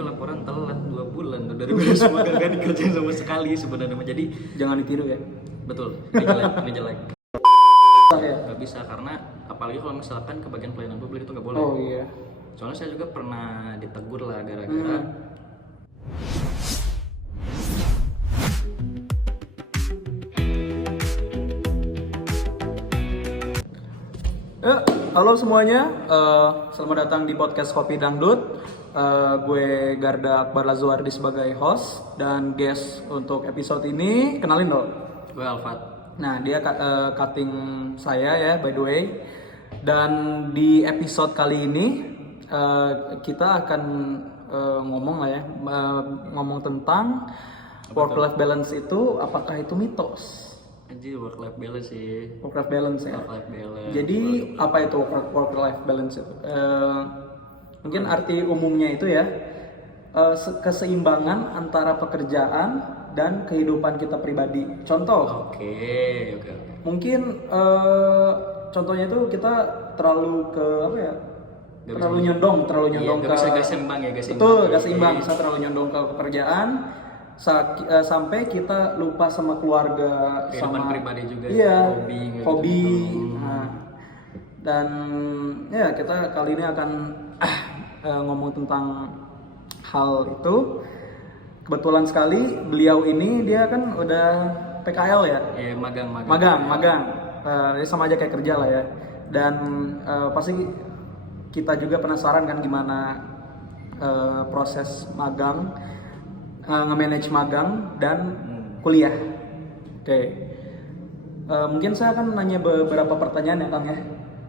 gue laporan telat 2 bulan tuh dari beres magang gak dikerjain sama sekali sebenarnya. Jadi Jangan ditiru ya. betul, ini jelek. Ya. Gak bisa karena apalagi kalau misalkan ke bagian pelayanan publik itu gak boleh. Oh iya. Soalnya saya juga pernah ditegur lah gara-gara Halo semuanya, selamat datang di podcast Kopi Dangdut. Gue Garda Akbar Lazuardi sebagai host dan guest untuk episode ini. Kenalin dong. gue Alfat. Nah, dia cutting saya ya, by the way. Dan di episode kali ini kita akan ngomong lah ya, ngomong tentang work-life balance itu apakah itu mitos? Anjir, work life balance sih. Work-life balance ya. Work life balance. Jadi apa itu work-life balance itu? Mungkin arti umumnya itu ya keseimbangan antara pekerjaan dan kehidupan kita pribadi. Contoh, Oke. mungkin contohnya itu kita terlalu ke apa ya? Gak Terlalu nyondong Iya, ke gak bisa gak seimbang ya, gak seimbang. betul, gak seimbang. Bisa terlalu nyondong ke pekerjaan sampai kita lupa sama keluarga, Kehidupan sama pribadi juga, iya, hobi. Nah, dan ya kita kali ini akan ngomong tentang hal itu. Kebetulan sekali beliau ini dia kan udah PKL ya, Iya, magang. Ya sama aja kayak kerja lah ya. Dan pasti kita juga penasaran kan gimana proses magang, nge-manage magang dan kuliah. Oke. Mungkin saya akan nanya beberapa pertanyaan ya Kang ya.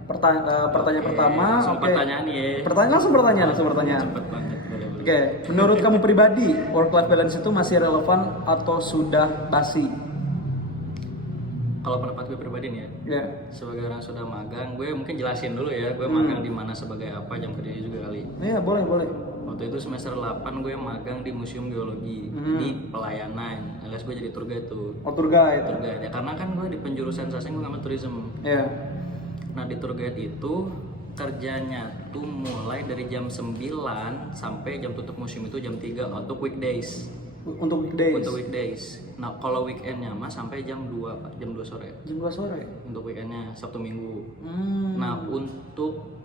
Pertanyaan pertama. Langsung oke. pertanyaan nih ya. Langsung pertanyaan. Cepet banget. Boleh. Oke, menurut kamu pribadi, work-life balance itu masih relevan atau sudah basi? Kalau pendapat gue pribadi nih ya, Ya. sebagai orang sudah magang, gue mungkin jelasin dulu ya, gue magang di mana sebagai apa, jam kerjanya juga kali. Iya, boleh. Waktu itu semester 8 gue magang di Museum Geologi, di pelayanan, alias gue jadi tour guide tuh. Oh, tour guide. Tour guide ya, karena kan gue di penjurusan saseng gue ngambil tourism. Ya. Nah di tour guide itu kerjanya tuh mulai dari jam 9 sampai jam tutup museum itu jam 3 untuk weekdays. Untuk weekdays. Nah kalau weekendnya mah sampai jam 2 sore. Jam 2 sore. Untuk weekendnya Sabtu Minggu. Hmm. Nah untuk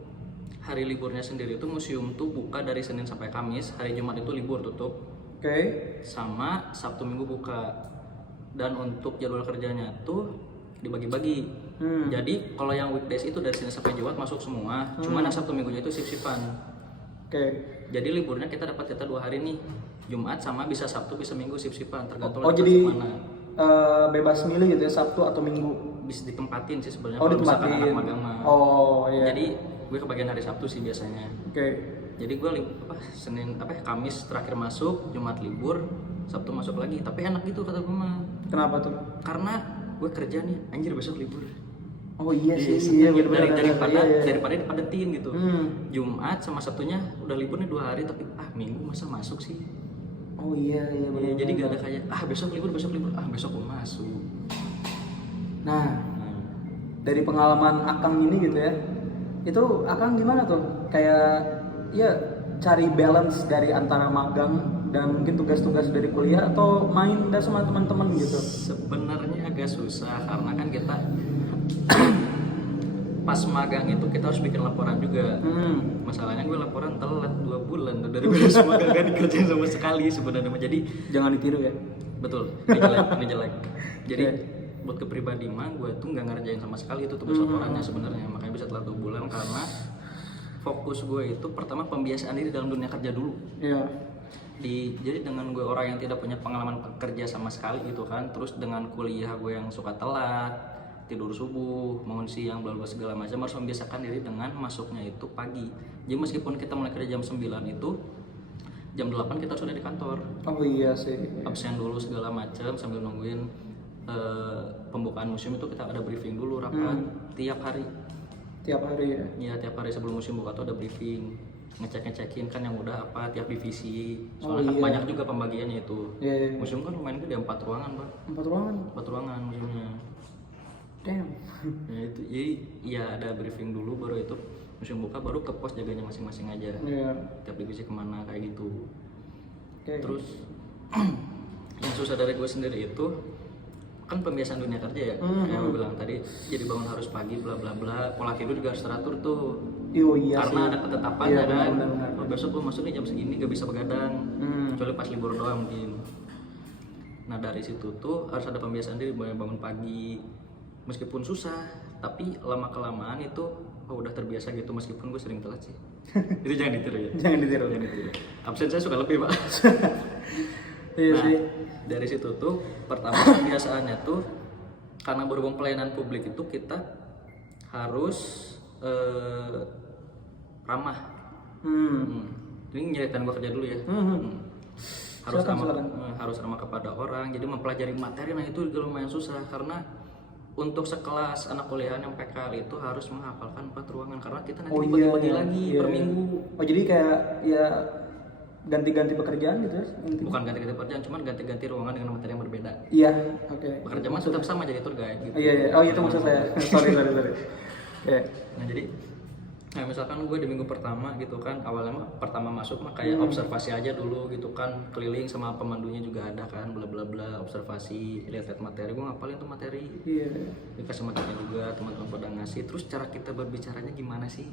hari liburnya sendiri itu museum tuh buka dari Senin sampai Kamis, hari Jumat itu libur tutup. Oke. Sama Sabtu Minggu buka. Dan untuk jadwal kerjanya tuh dibagi-bagi. Jadi kalau yang weekdays itu dari Senin sampai Jumat masuk semua, cuman yang Sabtu Minggunya itu sip-sipan. Oke. Jadi liburnya kita dapat jatah 2 hari nih, Jumat sama bisa Sabtu bisa Minggu sip-sipan tergantung Oh, dapat jadi mana. bebas milih gitu ya, Sabtu atau Minggu. Bisa ditempatin sih sebenarnya Oh, kalau misalkan ditempatin. anak magang mah. Oh, iya. Jadi gue kebagian hari Sabtu sih biasanya. Oke. Jadi gue Kamis terakhir masuk, Jumat libur, Sabtu masuk lagi. Tapi enak gitu kata gue mah. Kenapa tuh? Karena gue kerja nih, anjir besok libur. Oh iya sih, Iya, bener-bener. daripada dipadetin gitu. Jumat sama Sabtunya udah libur nih 2 hari, tapi Minggu masa masuk sih. Oh iya, Iya, bener. jadi gak ada kayak besok libur, besok gue masuk. Nah, dari pengalaman Akang ini gitu ya, itu Akang gimana tuh? Kayak ya cari balance dari antara magang dan mungkin tugas-tugas dari kuliah atau main dah sama teman-teman gitu. Sebenarnya agak susah karena kan kita pas magang itu kita harus bikin laporan juga. Masalahnya gue laporan telat 2 bulan tuh dari beres magang gak dikerjain sama sekali sebenarnya. Jadi Jangan ditiru ya. betul, ini jelek. Jadi buat kepribadi mah gue tuh nggak ngerjain sama sekali itu tugas laporannya sebenarnya, makanya bisa telat 2 bulan karena fokus gue itu pertama pembiasaan diri dalam dunia kerja dulu. Iya. Jadi dengan gue orang yang tidak punya pengalaman kerja sama sekali gitu kan, terus dengan kuliah gue yang suka telat, tidur subuh, bangun siang, bla bla segala macam, harus membiasakan diri dengan masuknya itu pagi. Jadi meskipun kita mulai kerja jam 9 itu, jam 8 kita sudah di kantor. Oh iya sih. Absen dulu segala macam sambil nungguin pembukaan museum itu kita ada briefing dulu rapat tiap hari. Tiap hari ya. Ya tiap hari sebelum museum buka tuh ada briefing, ngecekin kan yang udah apa tiap divisi. Soalnya kan banyak juga pembagiannya itu. Iya. Museum kan lumayan gede, 4 ruangan pak. 4 ruangan. 4 ruangan museumnya. Damn. Ya itu jadi ya ada briefing dulu baru itu museum buka baru ke pos jaganya masing-masing aja. Iya. Tiap divisi kemana kayak gitu. Oke. Terus yang susah dari gue sendiri itu kan pembiasaan dunia kerja ya, kayak gue bilang tadi, jadi bangun harus pagi bla bla bla, pola tidur juga harus teratur tuh. Oh, iya Karena sih. ada ketetapannya Iya, kan, benar. oh, besok gue masuk nih jam segini gak bisa begadang, kecuali pas libur doang mungkin. Nah dari situ tuh harus ada pembiasaan diri, bangun pagi, meskipun susah, tapi lama kelamaan itu udah terbiasa gitu, meskipun gue sering telat sih. Itu jangan ditiru ya. Jangan ditiru. Jangan ditiru. Absen saya suka lebih pak. Iya Nah, sih. dari situ tuh pertama kebiasaannya tuh karena berhubung pelayanan publik itu kita harus ramah. Ini nyeritain gua kerja dulu ya. Harus harus ramah kepada orang. Jadi mempelajari materi, nah itu juga lumayan susah karena untuk sekelas anak kuliah yang PKL itu harus menghafalkan 4 ruangan karena kita nanti dibagi-bagi lagi per minggu. Oh jadi kayak ya ganti-ganti pekerjaan gitu ya? Bukan ganti-ganti pekerjaan, cuman ganti-ganti ruangan dengan materi yang berbeda. Iya, oke. Bekerja mah tetap sama jadi tour guide gitu. Oh, iya. Oh itu maksud saya. sorry. Iya. Nah jadi, nah misalkan gue di minggu pertama gitu kan, awalnya mah pertama masuk mah kayak observasi aja dulu gitu kan, keliling sama pemandunya juga ada kan, bla bla bla, observasi, lihat materi, gue ngapalin tuh materi. Iya. Dikasih materi juga, teman-teman pada ngasih, terus cara kita berbicaranya gimana sih?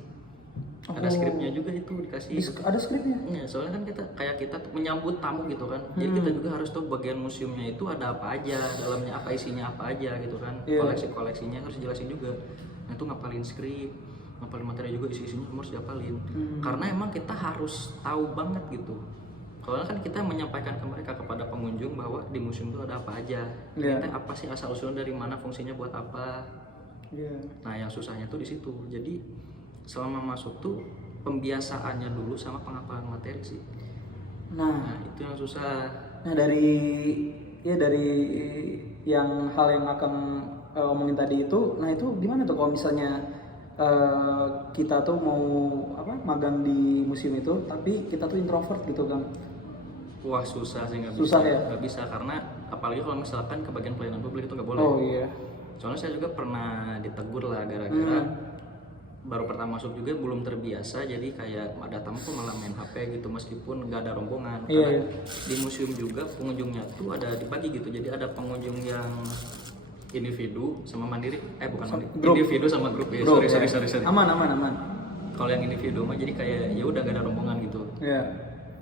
Ada skripnya juga itu dikasih. Ada skripnya? Ya, soalnya kan kita tuh menyambut tamu gitu kan. Jadi kita juga harus tahu bagian museumnya itu ada apa aja, dalamnya apa, isinya apa aja gitu kan. Koleksi-koleksinya harus jelasin juga. Nah, itu ngapalin skrip, ngapalin materi juga, isi-isinya harus diapalin. Karena emang kita harus tahu banget gitu. Soalnya kan kita menyampaikan ke mereka, kepada pengunjung, bahwa di museum itu ada apa aja. Kita apa sih asal usulnya, dari mana, fungsinya buat apa. Nah, yang susahnya tuh di situ. Jadi selama masuk tuh pembiasaannya dulu sama penghafalan materi sih. Nah itu yang susah. Nah dari yang hal yang akan omongin tadi itu, nah itu gimana tuh kalau misalnya kita tuh mau magang di museum itu, tapi kita tuh introvert gitu kan? Wah susah sih, nggak susah bisa. Ya? Nggak bisa karena apalagi kalau misalkan ke bagian pelayanan publik itu nggak boleh. Oh iya. Soalnya saya juga pernah ditegur lah gara-gara baru pertama masuk juga belum terbiasa, jadi kayak ada tamu kok malah main HP gitu meskipun nggak ada rombongan. Karena di museum juga pengunjungnya tuh ada dibagi gitu, jadi ada pengunjung yang individu sama mandiri, individu sama grup ya. Sorry. Aman. Kalau yang individu mah jadi kayak ya udah gak ada rombongan gitu. Iya.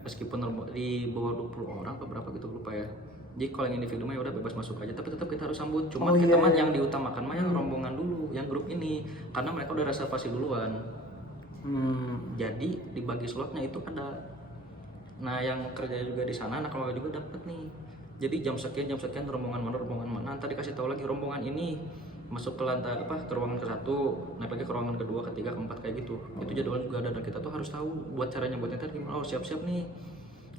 Meskipun di bawah 20 orang atau berapa gitu lupa ya. Jadi kalau yang individu mah ya udah bebas masuk aja, tapi tetap kita harus sambut. Cuma kita mah yang diutamakan mah yang rombongan dulu, yang grup ini, karena mereka udah reservasi duluan. Jadi dibagi slotnya itu ada. Nah yang kerja juga di sana, anak keluarga juga dapat nih. Jadi jam sekian rombongan mana. Nanti dikasih tahu lagi rombongan ini masuk ke lantai ke ruangan ke-1, naik lagi ke ruangan ke-2, ke-3, ke-4 kayak gitu. Itu jadwal juga ada dan kita tuh harus tahu buat caranya buat nyetir gimana. Oh siap-siap nih.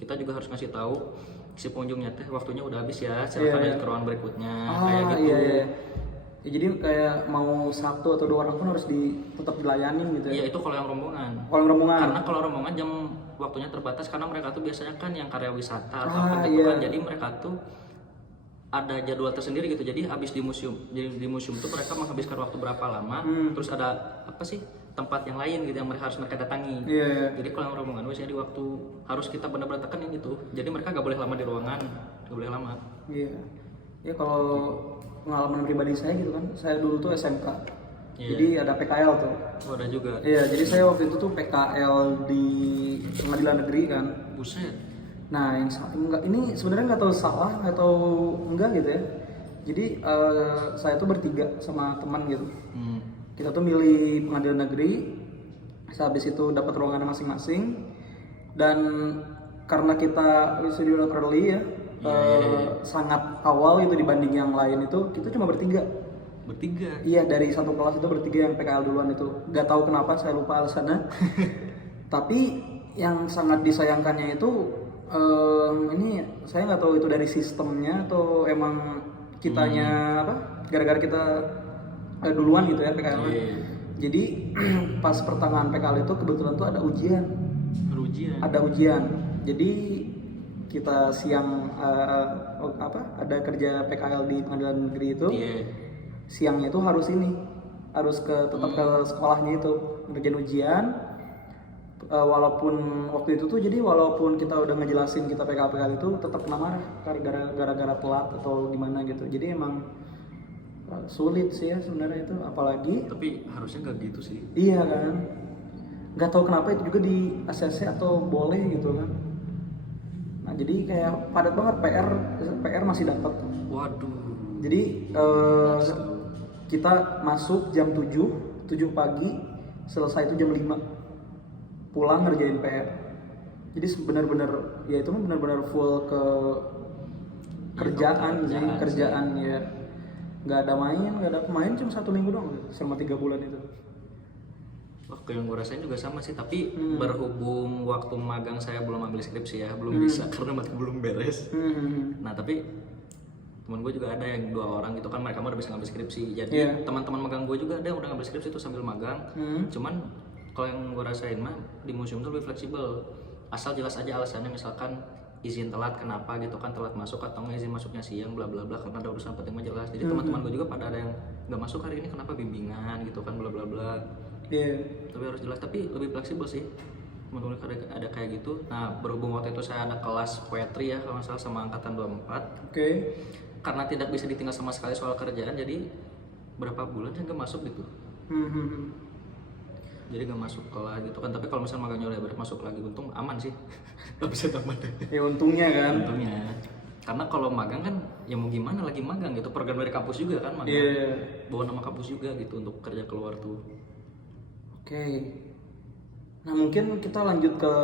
Kita juga harus ngasih tahu si pengunjungnya teh waktunya udah habis ya, silakan lanjut ke ruangan berikutnya, kayak gitu. Iya. Ya, jadi kayak mau 1 atau 2 orang pun harus tetap dilayani gitu ya. Iya itu kalau yang rombongan. Karena kalau rombongan jam waktunya terbatas karena mereka tuh biasanya kan yang karya wisata atau apa gitu kan. Jadi mereka tuh ada jadwal tersendiri gitu. Jadi habis di museum. Jadi di museum tuh mereka menghabiskan waktu berapa lama, terus ada tempat yang lain gitu yang harus mereka datangi. Jadi kalau yang rombongan biasanya di waktu harus kita benar-benar tekenin gitu. Jadi mereka nggak boleh lama di ruangan, nggak boleh lama. Iya. Ya kalau pengalaman pribadi saya gitu kan, saya dulu tuh SMK. Jadi ada PKL tuh. Oh, ada juga. Iya, jadi saya waktu itu tuh PKL di Pengadilan Negeri kan. Buset. Nah, ini sebenarnya nggak tahu salah atau enggak gitu ya. Jadi saya tuh bertiga sama teman gitu. Kita tuh milih Pengadilan Negeri. Habis itu dapat ruangan masing-masing. Dan karena kita schedule early ya, sangat awal itu dibanding yang lain itu, kita cuma bertiga. Iya, dari satu kelas itu bertiga yang PKL duluan itu. Gak tahu kenapa, saya lupa alasannya. Tapi yang sangat disayangkannya itu ini saya nggak tahu itu dari sistemnya atau emang kitanya gara-gara kita duluan gitu ya PKL. Jadi pas pertengahan PKL itu kebetulan tuh ada ujian. Jadi kita siang ada kerja PKL di Pengadilan Negeri itu. Siangnya itu harus tetap ke sekolahnya itu ngerjain ujian. walaupun waktu itu tuh jadi walaupun kita udah ngejelasin kita PKL itu tetap kena marah gara-gara telat atau gimana gitu. Jadi emang sulit sih ya sebenarnya itu, apalagi Tapi harusnya nggak gitu sih. iya kan, nggak tahu kenapa itu juga di ACC atau boleh gitu kan. Nah jadi kayak padat banget, PR masih dapat. Waduh. Jadi kita masuk jam 7 pagi, selesai itu jam 5, pulang ngerjain PR. Jadi benar-benar ya itu mah benar-benar full ke kerjaan sih, kerjaan ya. Nggak ada pemain cuma 1 minggu doang selama 3 bulan itu. Waktu yang gue rasain juga sama sih, tapi berhubung waktu magang saya belum ambil skripsi ya, belum bisa karena masih belum beres. Nah tapi teman gue juga ada yang 2 orang gitu kan, mereka udah bisa ngambil skripsi. Jadi teman-teman magang gue juga ada yang udah ngambil skripsi itu sambil magang. Cuman kalau yang gue rasain mah di museum tuh lebih fleksibel, asal jelas aja alasannya, misalkan izin telat kenapa gitu kan, telat masuk atau nggak, izin masuknya siang bla bla bla karena ada urusan penting mah jelas. Jadi teman-teman gue juga pada ada yang nggak masuk hari ini kenapa bimbingan gitu kan bla bla bla. Tapi harus jelas, tapi lebih fleksibel sih teman-teman ada kayak gitu. Nah berhubung waktu itu saya ada kelas poetry ya kalau nggak salah sama angkatan 24. Karena tidak bisa ditinggal sama sekali soal kerjaan, jadi berapa bulan saya nggak masuk gitu. Jadi nggak masuk kelas gitu kan. Tapi kalau misalnya magangnya udah masuk lagi, untung aman sih. Nggak bisa tamat. Ya untungnya kan. Untungnya. Karena kalau magang kan ya mau gimana lagi magang gitu, program dari kampus juga kan magang. Bawa nama kampus juga gitu untuk kerja keluar tuh. Nah mungkin kita lanjut ke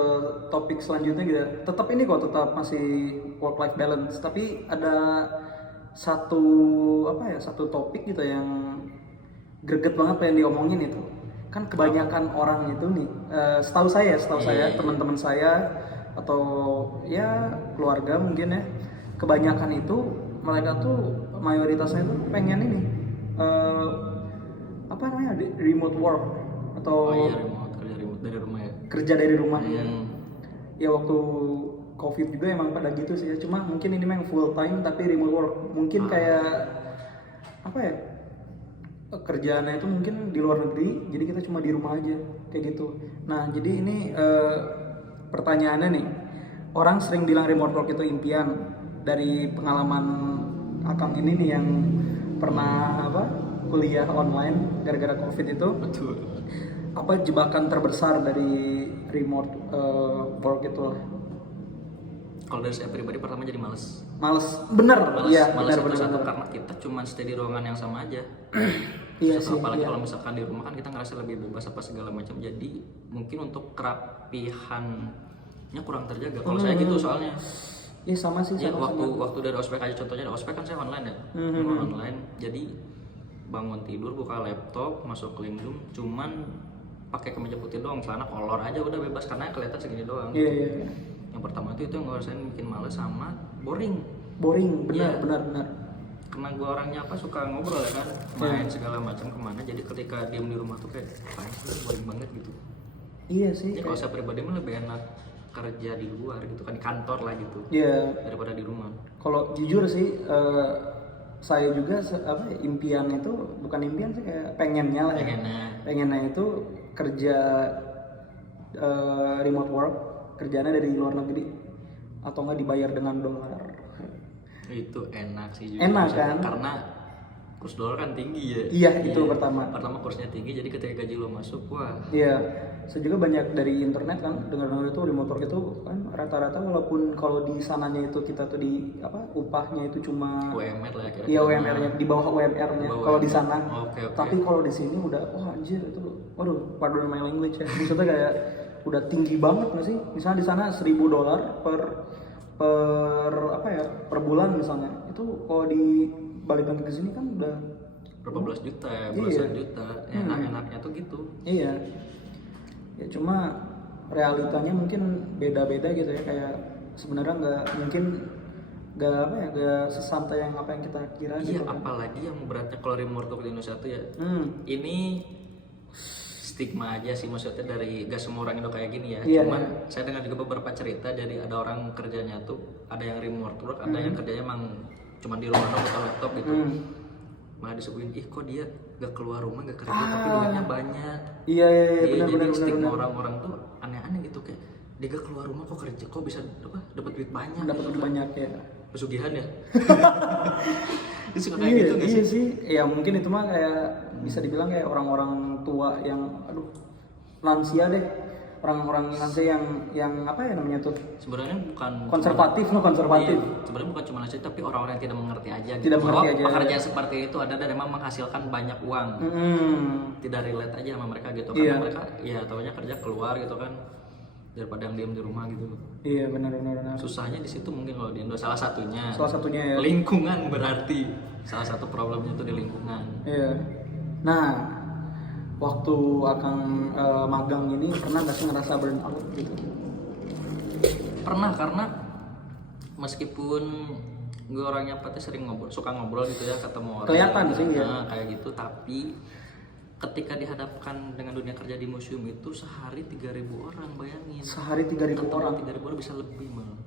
topik selanjutnya gitu. Tetap ini kok, tetap masih work life balance. Tapi ada satu topik gitu yang greget banget pengen diomongin itu. Kan kebanyakan orang itu nih, setahu saya teman-teman saya atau ya keluarga mungkin ya, kebanyakan itu mereka tuh mayoritasnya itu pengen ini remote work atau remote dari rumah ya. Kerja dari rumah ya. Ya waktu COVID juga emang pada gitu sih ya. Cuma mungkin ini memang full time tapi remote work. Mungkin kayak kerjaannya itu mungkin di luar negeri, jadi kita cuma di rumah aja kayak gitu. Nah jadi ini pertanyaannya nih, orang sering bilang remote work itu impian. Dari pengalaman Akang ini nih yang pernah kuliah online gara-gara COVID itu. Betul. Apa jebakan terbesar dari remote work itu lah? Kalau dari saya pribadi pertama jadi males. Bener. Males satu karena kita cuma stay di ruangan yang sama aja. Apalagi kalau misalkan di rumah kan kita ngerasa lebih bebas apa segala macam. Jadi mungkin untuk kerapihannya kurang terjaga. Kalau saya gitu soalnya. Iya sama sih. Waktu dari ospek aja contohnya, di ospek kan saya online ya. Online. Jadi bangun tidur buka laptop masuk link Zoom, cuman pakai kemeja putih doang, celana kolor aja udah bebas karena kelihatan segini doang. Yang pertama itu yang gue rasain bikin males sama boring, benar. Karena gue orangnya suka ngobrol ya kan, main segala macam kemana, jadi ketika diem di rumah tuh kayak boring banget gitu. Iya sih. Jadi kalau saya pribadi mah lebih enak kerja di luar gitu kan, di kantor lah gitu, daripada di rumah. Kalau jujur sih saya juga impian itu bukan impian sih, kayak pengennya itu kerja remote work, kerjanya dari luar negeri atau nggak dibayar dengan dolar. Itu enak sih juga. Enak kan? Karena kurs dolar kan tinggi ya. Iya, itu pertama kursnya tinggi, jadi ketika gaji lo masuk, wah. Iya, saya juga banyak dari internet kan dengar itu remote work itu kan rata-rata, walaupun kalau di sananya itu kita tuh di upahnya itu cuma UMR lah kira-kira. Iya, UMR-nya di bawah UMR-nya kalau di sana. Okay. Tapi kalau di sini udah anjir itu, pardon my language ya. Maksudnya kayak udah tinggi banget nggak sih? Misalnya di sana $1.000 per bulan misalnya. Itu kalau dibalikan ke sini kan udah berapa belas juta ya, belasan juta. Enak-enaknya tuh gitu. Iya. Ya cuma realitanya mungkin beda-beda gitu ya, kayak sebenarnya nggak sesantai yang apa yang kita kira. Iya, gitu kan. apalagi yang beratnya kalau remote work di Indonesia tuh ya. Ini stigma aja sih, maksudnya dari gak semua orang Indo kayak gini ya. Cuman saya dengar juga beberapa cerita dari ada orang kerjanya tuh, ada yang remote work, ada yang kerjanya emang cuma di rumah doang atau laptop gitu. Malah disuguhin, kok dia gak keluar rumah, gak kerja tapi duitnya banyak. Iya, jadi benar. stigma orang-orang tuh aneh aneh gitu, kayak dia gak keluar rumah kok kerja, kok bisa apa dapat duit banyak, dapat gitu lebih kan. banyak ya. Pesugihan ya. Itu suka kayak Iya, gitu nggak iya sih? sih. Ya mungkin itu mah kayak bisa dibilang kayak orang-orang tua yang aduh lansia deh. Orang-orang lansia yang apa ya namanya tuh? Sebenarnya bukan Konservatif loh, konservatif. Iya, sebenarnya bukan cuma nasib, tapi orang-orang yang tidak mengerti aja gitu. Tidak mengerti Bahwa aja. pekerjaan seperti itu ada dan memang menghasilkan banyak uang. Tidak relate aja sama mereka gitu. Karena Iya. mereka ya taunya kerja keluar gitu kan, daripada yang diem di rumah gitu. Iya benar. Susahnya di situ mungkin kalau di Indo salah satunya. Salah satunya ya. Lingkungan berarti salah satu problemnya itu di lingkungan. Iya. Nah, waktu Akang magang ini pernah nggak sih ngerasa burnout gitu? Pernah, karena meskipun gue orangnya pasti sering suka ngobrol gitu ya, ketemu orang Kelihatan sih, ya. nah, kayak gitu, tapi ketika dihadapkan dengan dunia kerja di museum itu sehari 3.000 orang, bayangin. Sehari 3.000 orang. 3.000 orang bisa lebih malah.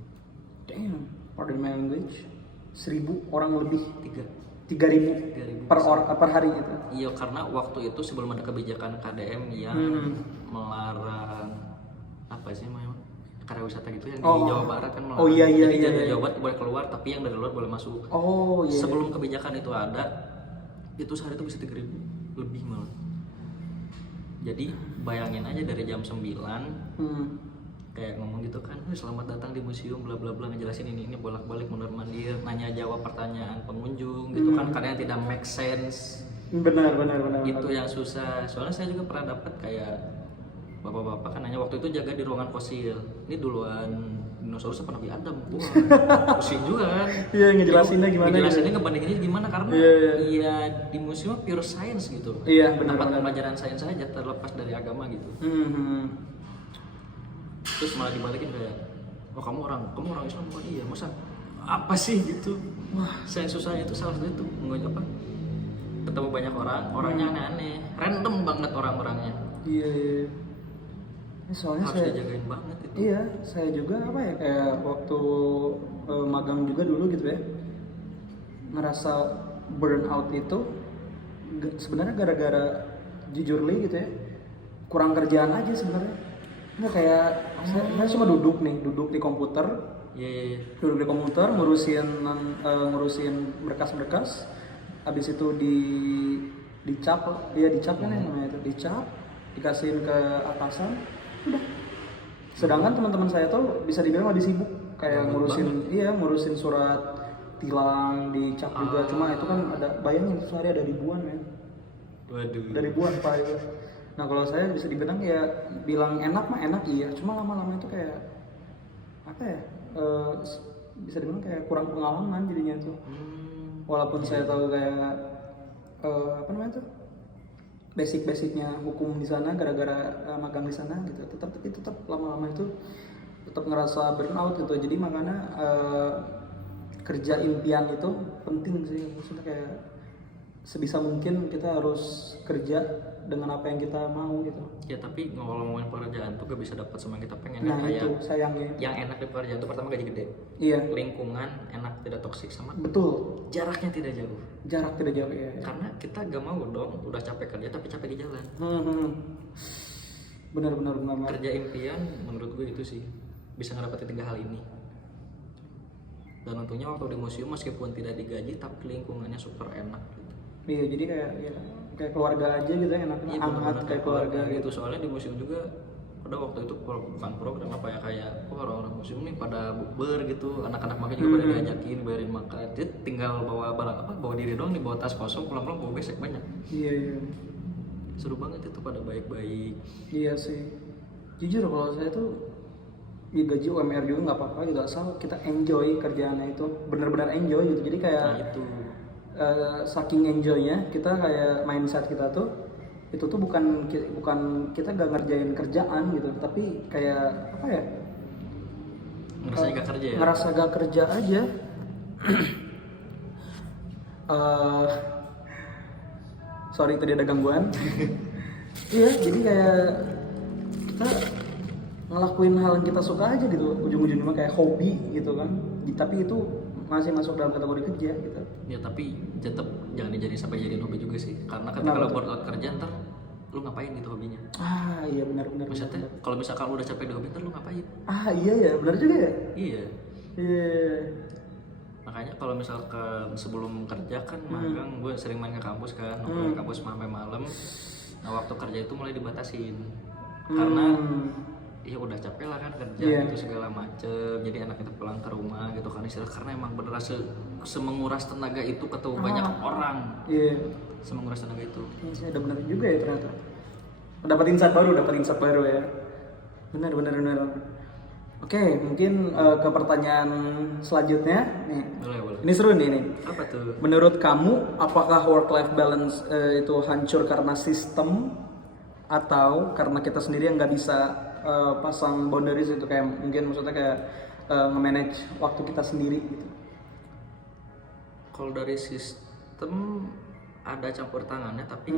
Damn, pardon my language. 1.000 orang lebih. 3.000 3.000 per hari gitu. Iya, karena waktu itu sebelum ada kebijakan KDM yang melarang apa sih namanya, karya wisata gitu yang di Jawa Barat kan melarang. Oh iya. Jadi dari Jawa Barat boleh keluar, tapi yang dari luar boleh masuk. Oh iya. Sebelum kebijakan itu ada, itu sehari itu bisa 3.000 lebih malah. Jadi bayangin aja dari jam 9 kayak ngomong gitu kan, selamat datang di museum bla bla bla, ngejelasin ini bolak-balik mundur mandir, nanya jawab pertanyaan pengunjung gitu kan, kadang tidak make sense. Benar. Itu yang susah. Soalnya saya juga pernah dapat kayak bapak-bapak kan nanya, waktu itu jaga di ruangan fosil, ini duluan dinosaurus apa Nabi Adam. Wah, pusing juga kan. Iya, ngejelasinnya gimana? Ngejelasinnya ngebandinginnya gimana, karena Iya. di museum pure science gitu. Iya, benar. Tempat pembelajaran sains saja terlepas dari agama gitu. Terus malah dibalikin kayak, oh kamu orang Islam bukan? Iya, masa apa sih gitu. Wah, saya susahnya itu salah satu itu apa, ketemu banyak orangnya aneh-aneh, random banget orang-orangnya. Iya. Soalnya Harus dijagain banget itu. Iya, saya juga apa ya, kayak waktu magang juga dulu gitu ya, ngerasa burnout itu sebenarnya gara-gara jujur li gitu ya, kurang kerjaan aja sebenarnya. Nggak kayak saya cuma duduk di komputer. Iya. Duduk di komputer ngurusin berkas-berkas, habis itu dicap kan ya namanya itu, dicap, dikasihin ke atasan, udah. Sedangkan teman-teman saya tuh bisa dibilang lebih sibuk kayak ngurusin surat tilang, dicap juga, cuma itu kan ada, bayangin sehari ada ribuan men. Waduh. Ada ribuan file. Nah kalau saya bisa dibilang ya, bilang enak mah enak iya, cuma lama-lama itu kayak apa ya, bisa dibilang kayak kurang pengalaman jadinya tuh. Walaupun saya tahu kayak apa namanya tuh, basic-basicnya hukum di sana gara-gara magang di sana gitu, tetap lama-lama itu tetap ngerasa burnout gitu. Jadi makanya kerja impian itu penting sih, maksudnya kayak sebisa mungkin kita harus kerja dengan apa yang kita mau gitu. Ya tapi kalau ngomongin pekerjaan tuh gak bisa dapat semua yang kita pengen. Nah kayak itu sayangnya. yang enak di pekerjaan tuh pertama gaji gede, Iya. lingkungan enak tidak toksik, sama Betul. jaraknya tidak jauh. Jarak tidak jauh ya. Karena kita gak mau dong udah capek kerja tapi capek di jalan. Benar. Kerja impian menurut gue itu sih bisa ngedapetin 3 hal ini. Dan untungnya waktu di museum meskipun tidak digaji tapi lingkungannya super enak gitu. Iya, jadi kayak keluarga aja gitu, enaknya hangat kayak keluarga gitu. Soalnya di museum juga pada waktu itu bukan program apa ya, kayak orang-orang museum nih pada bukber gitu, anak-anak makan juga pada diajakin bayarin makan. Jadi tinggal bawa barang bawa diri doang, dibawa tas kosong, pulang-pulang bawa besek banyak. Iya. Seru banget itu, pada baik-baik. Iya sih. Jujur kalau saya tuh gaji UMR juga nggak apa-apa gitu, asal kita enjoy kerjaannya itu, benar-benar enjoy gitu. Jadi kayak itu saking enjoynya kita kayak mindset kita tuh itu tuh bukan kita gak ngerjain kerjaan gitu, tapi kayak apa ya, ngerasa gak kerja ya? Ngerasa gak kerja aja. Sorry tadi ada gangguan. Iya, jadi kayak kita ngelakuin hal yang kita suka aja gitu, ujung-ujungnya mah kayak hobi gitu kan, tapi itu masih masuk dalam kategori kerja gitu. Ya tapi tetap jangan dijadiin sampai jadiin hobi juga sih, karena ketika kalau burnout kerja ntar lu ngapain gitu hobinya. Iya benar. Maksudnya kalau misalkan lu udah capek di hobi ntar lu ngapain. Iya ya, benar juga ya. Iya. Iya. Makanya kalau misalkan sebelum kerja kan magang gue sering main ke kampus kan, nongkrong ke kampus sampai malam. Nah waktu kerja itu mulai dibatasin karena ya udah capek lah kan kerja gitu segala macem, jadi anak kita pulang ke rumah gitu kan istirahat karena emang bener semenguras tenaga itu ketemu banyak orang. Semenguras tenaga itu. Iya sih, ada benar juga ya ternyata. Dapat insight baru ya. Benar. Oke, mungkin ke pertanyaan selanjutnya nih. Boleh. Ini seru nih. Apa tuh? Menurut kamu, apakah work-life balance itu hancur karena sistem atau karena kita sendiri yang nggak bisa pasang boundaries itu, kayak mungkin maksudnya kayak nge-manage waktu kita sendiri gitu? Kalau dari sistem ada campur tangannya, tapi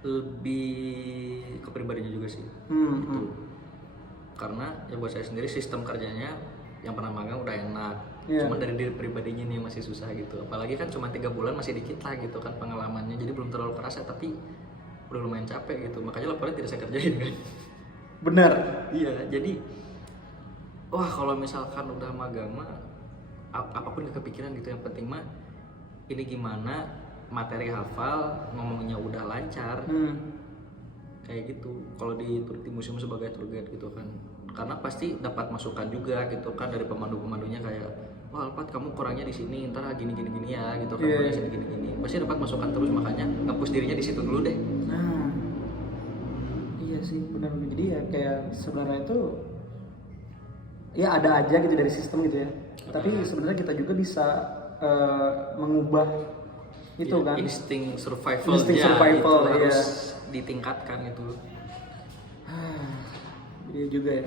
lebih ke pribadinya juga sih. Gitu. Karena ya buat saya sendiri sistem kerjanya yang pernah magang udah enak, cuman dari diri pribadinya nih masih susah gitu. Apalagi kan cuma 3 bulan masih dikit lah gitu kan pengalamannya, jadi belum terlalu kerasa tapi udah lumayan capek gitu. Makanya laporan tidak saya kerjain kan. Benar. Iya, jadi wah kalau misalkan udah magang mah apapun gak kepikiran gitu, yang penting mah ini gimana materi hafal, ngomongnya udah lancar. Kayak gitu kalau di museum sebagai tour guide gitu kan, karena pasti dapat masukan juga gitu kan dari pemandunya kayak wah Alpat kamu kurangnya di sini, ntar gini ya gitu kan, gini pasti dapat masukan terus, makanya nge-push dirinya di situ dulu deh. Iya sih benar. Jadi ya kayak sebenarnya itu ya ada aja gitu dari sistem gitu ya, tapi sebenarnya kita juga bisa mengubah itu kan, insting survival itu harus ditingkatkan itu. Iya juga ya.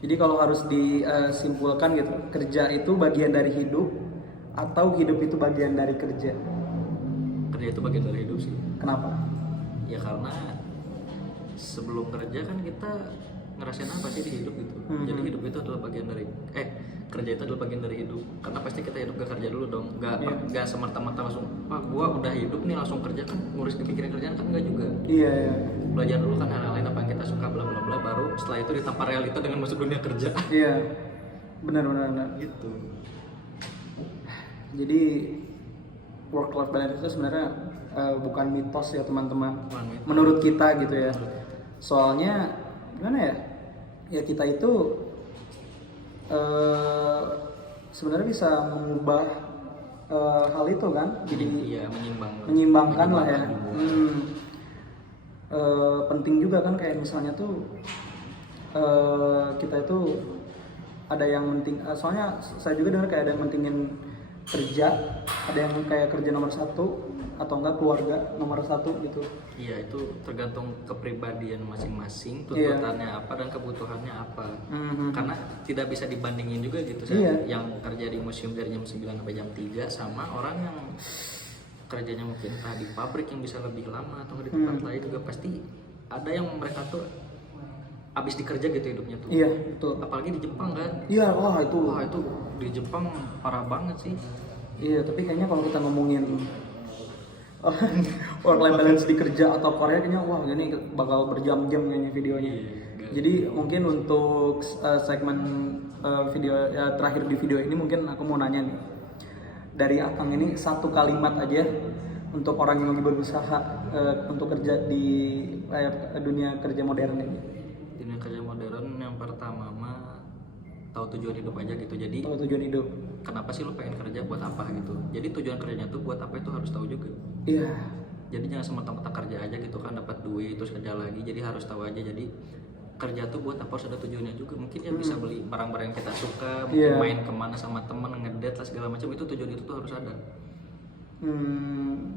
Jadi kalau harus disimpulkan gitu, kerja itu bagian dari hidup atau hidup itu bagian dari kerja? Kerja itu bagian dari hidup sih. Kenapa? Ya karena sebelum kerja kan kita ngerasain apa sih di hidup gitu. Jadi hidup itu adalah bagian dari kerja itu adalah bagian dari hidup. Karena pasti kita hidup gak kerja dulu dong. Gak semerta-merta langsung gua udah hidup nih langsung kerja kan, ngurus kepikiran kerjaan kan enggak juga. Iya. Belajar dulu kan hal-hal lain apa yang kita suka bla bla bla, baru setelah itu ditampar realita dengan masuk dunia kerja. Iya. Benar. Gitu. Jadi work life balance itu sebenarnya bukan mitos ya teman-teman. Menurut kita gitu ya. Soalnya gimana ya? Ya kita itu sebenarnya bisa mengubah hal itu kan, jadi menyimbangkan lah ya. Penting juga kan, kayak misalnya tuh kita itu ada yang penting, soalnya saya juga dengar kayak ada yang pentingin kerja, ada yang kayak kerja nomor 1 atau enggak keluarga nomor 1 gitu. Iya, itu tergantung kepribadian masing-masing, tuntutannya apa dan kebutuhannya apa. Karena tidak bisa dibandingin juga gitu. Yang kerja di museum dari jam 9 sampai jam 3 sama orang yang kerjanya mungkin entah di pabrik yang bisa lebih lama atau di tempat lain juga pasti ada yang mereka tuh abis dikerja gitu hidupnya tuh. Iya, betul. Apalagi di Jepang kan. Iya, wah itu di Jepang parah banget sih. Iya, tapi kayaknya kalau kita ngomongin work life balance di kerja atau Korea, kayaknya wah ini bakal berjam-jam kayaknya videonya. Jadi mungkin untuk segmen video terakhir di video ini, mungkin aku mau nanya nih dari Akang ini 1 kalimat aja untuk orang yang lagi berusaha untuk kerja di dunia kerja modern ini. Dunia kerja modern yang pertama mah tahu tujuan hidup aja gitu. Jadi tahu tujuan hidup. Kenapa sih lu pengen kerja, buat apa gitu. Jadi tujuan kerjanya tuh buat apa itu harus tahu juga. Iya. Jadi jangan semata-mata kerja aja gitu kan, dapat duit terus kerja lagi. Jadi harus tahu aja. Jadi kerja tuh buat apa, harus ada tujuannya juga. Mungkin ya bisa beli barang-barang yang kita suka, mungkin main kemana sama temen, ngedate lah segala macam, itu tujuan itu tuh harus ada.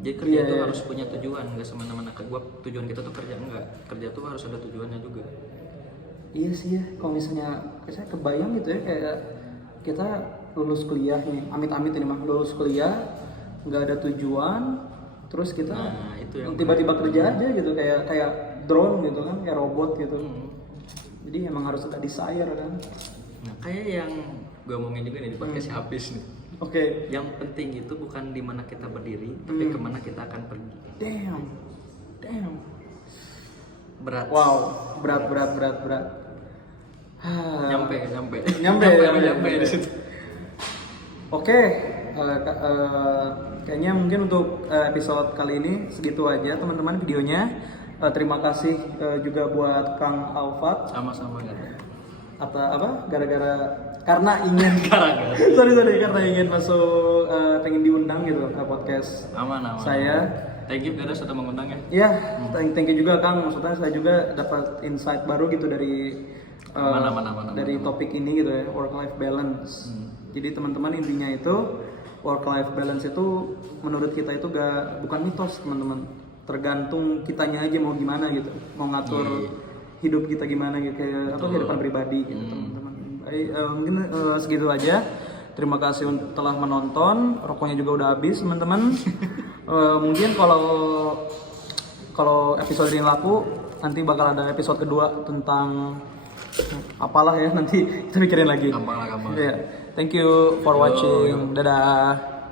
Jadi kerja itu harus punya tujuan, nggak semena-mena. Gua tujuan kita tuh kerja, enggak. Kerja tuh harus ada tujuannya juga. Iya sih ya, kalau misalnya saya kebayang gitu ya, kayak kita lulus kuliah nih, amit-amit ini mah, lulus kuliah nggak ada tujuan, terus kita tiba-tiba kerja aja gitu, kayak drone gitu kan, kayak robot gitu. Jadi emang harus ada desire kan. Nah, kayak yang gue omongin juga nih di podcast habis nih. Oke. Yang penting itu bukan di mana kita berdiri, tapi kemana kita akan pergi. Damn. berat. Wow, berat. Nyampe Nyampe di situ. Oke, kayaknya mungkin untuk episode kali ini segitu aja teman-teman videonya. Terima kasih juga buat Kang Alfat. Sama-sama kan. Atau apa? Karena ingin Gara-gara. sorry karena ingin masuk pengen diundang gitu ke podcast Aman. saya. Thank you Gara sudah mengundang ya. Ya, thank you juga Kang. Maksudnya saya juga dapat insight baru gitu dari Aman. dari topik ini gitu ya, work life balance. Jadi teman-teman intinya itu work life balance itu menurut kita itu bukan mitos teman-teman. Tergantung kitanya aja mau gimana gitu, mau ngatur hidup kita gimana gitu, kayak apa kehidupan pribadi gitu teman-teman. Baik, mungkin segitu aja. Terima kasih telah menonton. Rokoknya juga udah habis teman-teman. Mungkin kalau episode ini laku, nanti bakal ada episode kedua tentang apalah ya, nanti kita mikirin lagi. Gampang. Yeah. Thank you for watching. Dadah.